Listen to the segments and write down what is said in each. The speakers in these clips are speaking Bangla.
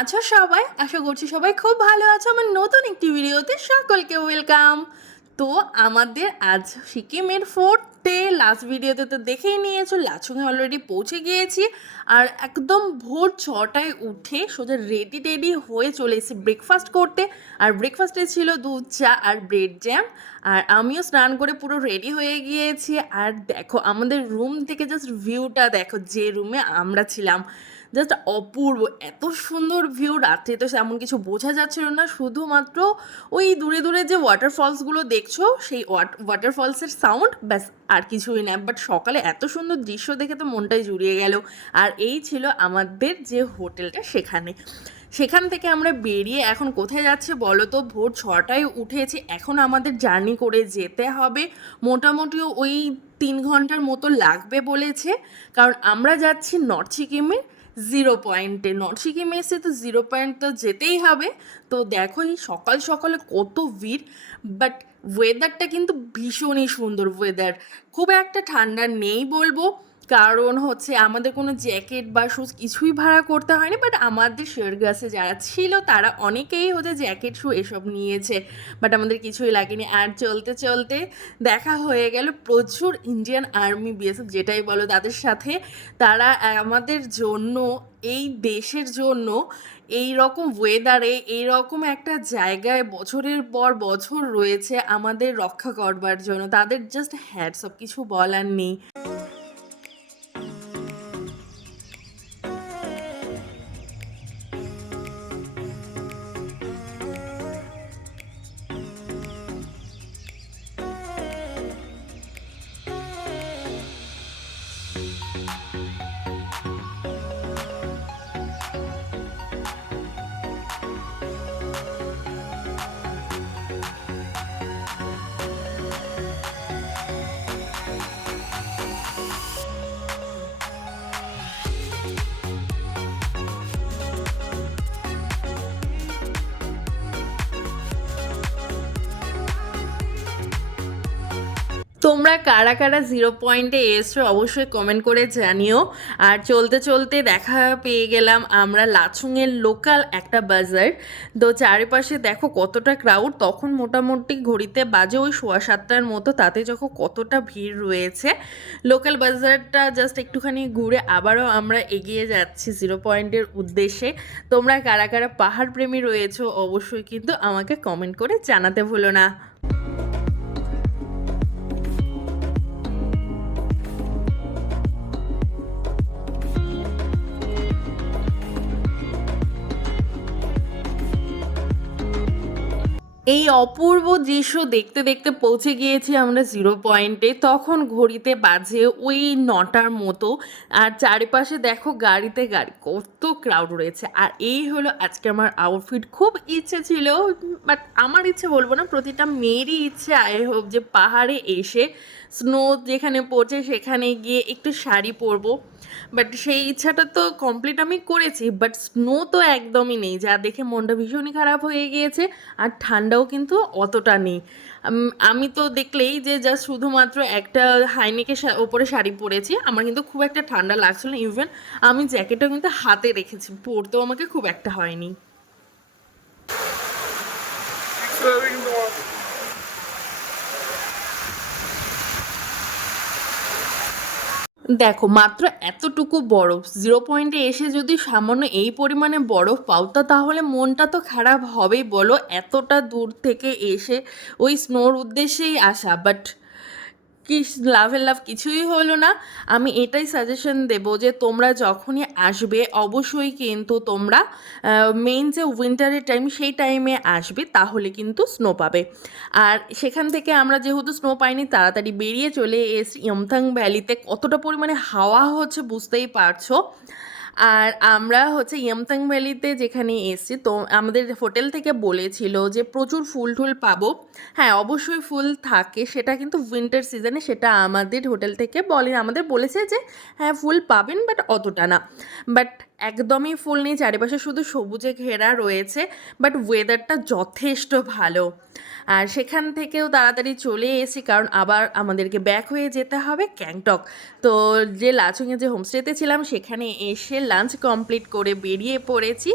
আছো সবাই? আশা করছি সবাই খুব ভালো আছো। আমার নতুন একটি ভিডিওতে সকলকে ওয়েলকাম। তো আমাদের আজ সিকিমের ফোর্থ ডে লাস্ট ভিডিওতে তো দেখেই নিয়েছো, লাচুংয়ে অলরেডি পৌঁছে গিয়েছি। আর একদম ভোর ছটায় উঠে সোজা রেডি টেডি হয়ে চলে এসেছি ব্রেকফাস্ট করতে। আর ব্রেকফাস্টে ছিল দুধ, চা আর ব্রেড জ্যাম আর আমিও স্নান করে পুরো রেডি হয়ে গিয়েছি। আর দেখো, আমাদের রুম থেকে জাস্ট ভিউটা দেখো, যে রুমে আমরা ছিলাম। জাস্ট অপূর্ব। এত সুন্দর ভিউ রাত্রে তো তেমন কিছু বোঝা যাচ্ছিল না। শুধুমাত্র ওই দূরে দূরে যে ওয়াটারফলসগুলো দেখছ, সেই ওয়াটারফলসের সাউন্ড ব্যাস, আর কিছুই না। বাট সকালে এত সুন্দর দৃশ্য দেখে তো মনটাই জুড়িয়ে গেল। আর এই ছিল আমাদের যে হোটেলটা সেখানে। সেখান থেকে আমরা বেরিয়ে এখন কোথায় যাচ্ছে বলো তো? ভোর ছটায় উঠেছি। এখন আমাদের জার্নি করে যেতে হবে। মোটামুটি ওই তিন ঘণ্টার মতো লাগবে বলেছে। কারণ আমরা যাচ্ছি নর্থ সিকিমে। জিরো পয়েন্টে নরসিকি মেসে তো জিরো পয়েন্ট তো যেতেই হবে। তো দেখো এই সকাল সকালে কত ভিড়। বাট ওয়েদারটা কিন্তু ভীষণই সুন্দর ওয়েদার খুব একটা ঠান্ডা নেই বলব। কারণ হচ্ছে আমাদের কোনো জ্যাকেট বা শুজ কিছুই ভাড়া করতে হয়নি বাট আমাদের শেয়ার গাছে যারা ছিল তারা অনেকেই হচ্ছে জ্যাকেট শু এসব নিয়েছে বাট আমাদের কিছুই লাগেনি। আর চলতে চলতে দেখা হয়ে গেল প্রচুর ইন্ডিয়ান আর্মি বিএসএফ যেটাই বলো তাদের সাথে, তারা আমাদের জন্য, এই দেশের জন্য এই রকম ওয়েদারে এই রকম একটা জায়গায় বছরের পর বছর রয়েছে আমাদের রক্ষা করবার জন্য। তাদের জাস্ট হ্যাড সব কিছু বলার নেই। তোমরা কারা কারা জিরো পয়েন্টে এসছো অবশ্যই কমেন্ট করে জানিও। আর চলতে চলতে দেখা পেয়ে গেলাম আমরা লাচুংয়ের লোকাল একটা বাজার তো চারিপাশে দেখো কতটা ক্রাউড তখন মোটামুটি ঘড়িতে বাজে ওই সোয়া সাতটার মতো, তাতে যখন কতটা ভিড় রয়েছে। লোকাল বাজারটা জাস্ট একটুখানি ঘুরে আবারও আমরা এগিয়ে যাচ্ছি জিরো পয়েন্টের উদ্দেশ্যে। তোমরা কারা কারা পাহাড় প্রেমী রয়েছো অবশ্যই কিন্তু আমাকে কমেন্ট করে জানাতে ভুলো না। এই অপূর্ব দৃশ্য দেখতে দেখতে পৌঁছে গিয়েছি আমরা জিরো পয়েন্টে তখন ঘড়িতে বাজে ওই নটার মতো। আর চারিপাশে দেখো গাড়িতে গাড়ি, কত ক্রাউড রয়েছে। আর এই হলো আজকে আমার আউটফিট খুব ইচ্ছে ছিল বাট আমার ইচ্ছে বলব না, প্রতিটা মেয়েরই ইচ্ছে আই হোপ যে পাহাড়ে এসে স্নো যেখানে পড়ছে সেখানে গিয়ে একটু শাড়ি পরবো। বাট সেই ইচ্ছাটা তো কমপ্লিট আমি করেছি বাট স্নো তো একদমই নেই। যা দেখে মনটা ভীষণই খারাপ হয়ে গিয়েছে। আর ঠান্ডাও কিন্তু অতটা নেই। আমি তো দেখলেই যে জাস্ট শুধুমাত্র একটা হাইনেকের ওপরে শাড়ি পরেছি, আমার কিন্তু খুব একটা ঠান্ডা লাগছিল না। ইভেন আমি জ্যাকেটটা কিন্তু হাতে রেখেছি, পরতেও আমাকে খুব একটা হয়নি। দেখো, মাত্র এতটুকু বরফ জিরো পয়েন্টে এসে যদি সামান্য এই পরিমাণে বরফ পাও, তা তাহলে মনটা তো খারাপ হবেই, বলো। এতটা দূর থেকে এসে ওই স্নোর উদ্দেশ্যেই আসা বাট কি লাভের লাভ কিছুই হলো না। আমি এটাই সাজেশন দেব যে তোমরা যখনই আসবে, অবশ্যই কিন্তু তোমরা মেইন যে উইন্টারের টাইম সেই টাইমে আসবে, তাহলে কিন্তু স্নো পাবে। আর সেখান থেকে আমরা যেহেতু স্নো পাইনি, তাড়াতাড়ি বেরিয়ে চলে এসে ইয়মথাং ভ্যালিতে কতটা পরিমাণে হাওয়া হচ্ছে বুঝতেই পারছ। আর আমরা হচ্ছে ইয়ামতাং ভ্যালিতে যেখানে এসছি, তো আমাদের হোটেল থেকে বলেছিল যে প্রচুর ফুল টুল পাবো। হ্যাঁ অবশ্যই ফুল থাকে, সেটা কিন্তু উইন্টার সিজনে সেটা আমাদের হোটেল থেকে বলে, আমাদের বলেছে যে হ্যাঁ ফুল পাবেন বাট অতটা না। বাট একদমই ফুল নেই, চারিপাশে শুধু সবুজে ঘেরা রয়েছে বাট ওয়েদারটা যথেষ্ট ভালো। আর সেখান থেকেও তাড়াতাড়ি চলে এসেছি, কারণ আবার আমাদেরকে ব্যাক হয়ে যেতে হবে গ্যাংটক তো যে লাচুংয়ে যে হোমস্টেতে ছিলাম, সেখানে এসে লাঞ্চ কমপ্লিট করে বেরিয়ে পড়েছি।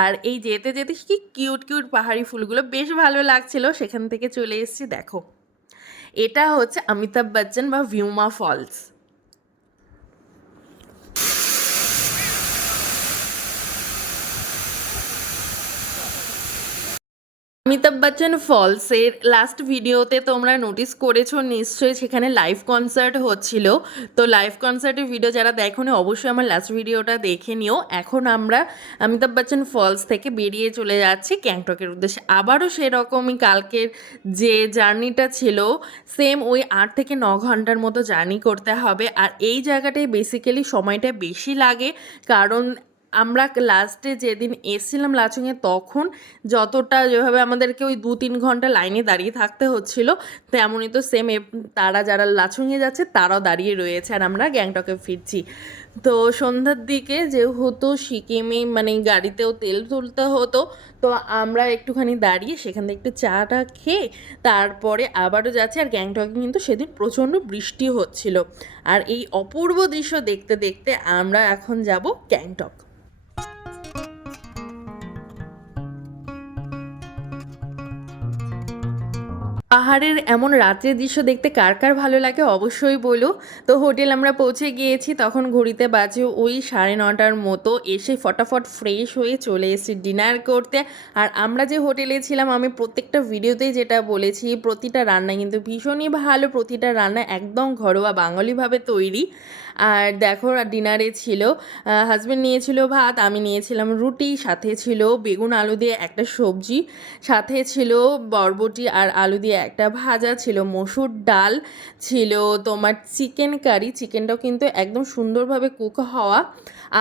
আর এই যেতে যেতে কি কিউট কিউট পাহাড়ি ফুলগুলো বেশ ভালো লাগছিল, সেখান থেকে চলে এসেছি, দেখো। এটা হচ্ছে অমিতাভ বচ্চন বা ভিউমা ফলস অমিতাভ বচ্চন ফলসের লাস্ট ভিডিওতে তোমরা নোটিস করেছ নিশ্চয়ই সেখানে লাইভ কনসার্ট হচ্ছিল। তো লাইভ কনসার্টের ভিডিও যারা দেখোনি, অবশ্যই আমার লাস্ট ভিডিওটা দেখে নিও। এখন আমরা অমিতাভ বচ্চন ফলস থেকে বেরিয়ে চলে যাচ্ছি গ্যাংটকের উদ্দেশ্যে। আবারও সেরকমই কালকের যে জার্নিটা ছিল সেম ওই আট থেকে ন ঘণ্টার মতো জার্নি করতে হবে। আর এই জায়গাটায় বেসিক্যালি সময়টা বেশি লাগে। কারণ আমরা লাস্টে যেদিন এসেছিলাম লাচুংয়ে তখন যতটা যেভাবে আমাদেরকে ওই দু তিন ঘণ্টা লাইনে দাঁড়িয়ে থাকতে হচ্ছিল, তেমনই তো সেম তারা যারা লাচুংয়ে যাচ্ছে, তারাও দাঁড়িয়ে রয়েছে আর আমরা গ্যাংটকে ফিরছি। তো সন্ধ্যার দিকে যেহেতু সিকিমে মানে গাড়িতেও তেল তুলতে হতো, তো আমরা একটুখানি দাঁড়িয়ে সেখান থেকে একটু চাটা খেয়ে তারপরে আবারও যাচ্ছি আর গ্যাংটকে কিন্তু সেদিন প্রচণ্ড বৃষ্টি হচ্ছিল। আর এই অপূর্ব দৃশ্য দেখতে দেখতে আমরা এখন যাব গ্যাংটক। পাহাড়ের এমন রাত্রের দৃশ্য দেখতে কার কার ভালো লাগে অবশ্যই বলো। তো হোটেল আমরা পৌঁছে গিয়েছি, তখন ঘড়িতে বাজে ওই সাড়ে নটার মতো। এসে ফটাফট ফ্রেশ হয়ে চলে এসেছি ডিনার করতে। আর আমরা যে হোটেলে ছিলাম, আমি প্রত্যেকটা ভিডিওতেই যেটা বলেছি, প্রতিটা রান্না কিন্তু ভীষণই ভালো, প্রতিটা রান্না একদম ঘরোয়া বাঙালিভাবে তৈরি। আর দেখো ডিনারে ছিল হাজব্যান্ড নিয়েছিল ভাত, আমি নিয়েছিলাম রুটি, সাথে ছিল বেগুন, আলু দিয়ে একটা সবজি, সাথে ছিল বরবটি আর আলু দিয়ে একটা ভাজা ছিল, মসুর ডাল ছিল, তোমার চিকেন কারি। চিকেনটাও কিন্তু একদম সুন্দরভাবে কুক হওয়া।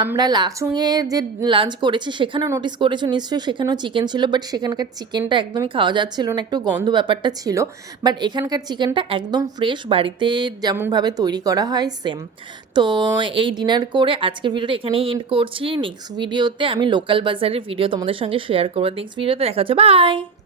আমরা লাচুংয়ে যে লাঞ্চ করেছি, সেখানেও নোটিস করেছ নিশ্চয়ই, সেখানেও চিকেন ছিল বাট সেখানকার চিকেনটা একদমই খাওয়া যাচ্ছিল না, একটু গন্ধ ব্যাপারটা ছিল। বাট এখানকার চিকেনটা একদম ফ্রেশ বাড়িতে যেমনভাবে তৈরি করা হয় সেম তো এই ডিনার করে আজকের ভিডিওটা এখানেই এন্ড করছি। নেক্সট ভিডিওতে আমি লোকাল বাজারের ভিডিও তোমাদের সঙ্গে শেয়ার করব। নেক্সট ভিডিওতে দেখা হচ্ছে বাই